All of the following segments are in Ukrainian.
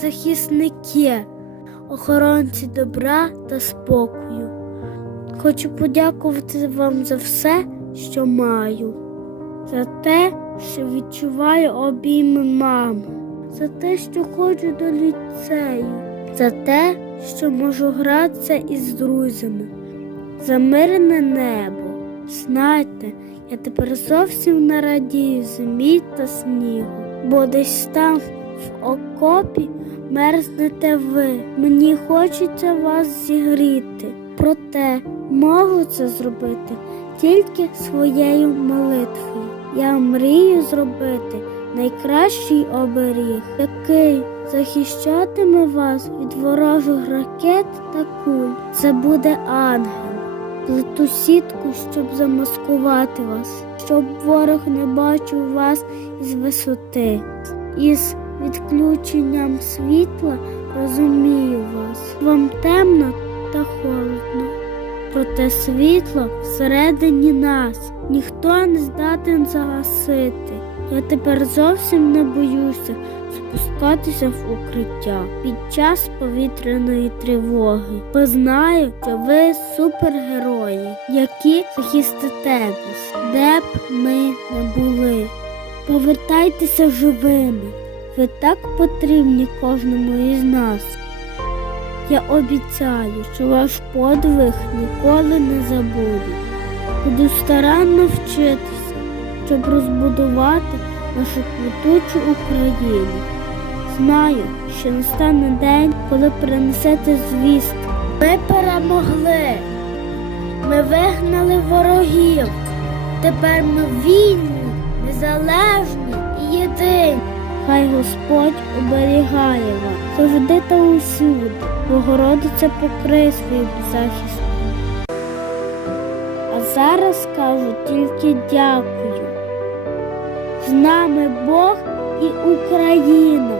захисники, охоронці добра та спокою. Хочу подякувати вам за все, що маю, за те, що відчуваю обійми мами, за те, що ходжу до ліцею, за те, що можу гратися із друзями, за мирне небо. Знайте, я тепер зовсім не радію зимі та снігу, бо десь там в окопі мерзнете ви. Мені хочеться вас зігріти. Проте можу це зробити тільки своєю молитвою. Я мрію зробити найкращий оберіг, який захищатиме вас від ворожих ракет та куль. Це буде ангел. Плету сітку, щоб замаскувати вас, щоб ворог не бачив вас із висоти. Із відключенням світла розумію вас. Вам темно та холодно. Проте світло всередині нас ніхто не здатен загасити. Я тепер зовсім не боюся спускатися в укриття під час повітряної тривоги, бо знаю, що ви супергерої, які захистите нас, де б ми не були. Повертайтеся живими. Ви так потрібні кожному із нас. Я обіцяю, що ваш подвиг ніколи не забуду. Буду старанно вчитися, щоб розбудувати нашу квітучу Україну. Знаю, що настане день, коли принесете звістку. Ми перемогли. Ми вигнали ворогів. Тепер ми вільні, незалежні. Хай Господь оберігає вас завжди та усюди. Богородиця покриє своїм захистом. А зараз кажу тільки дякую. З нами Бог і Україна.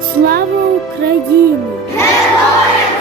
Слава Україні! Героям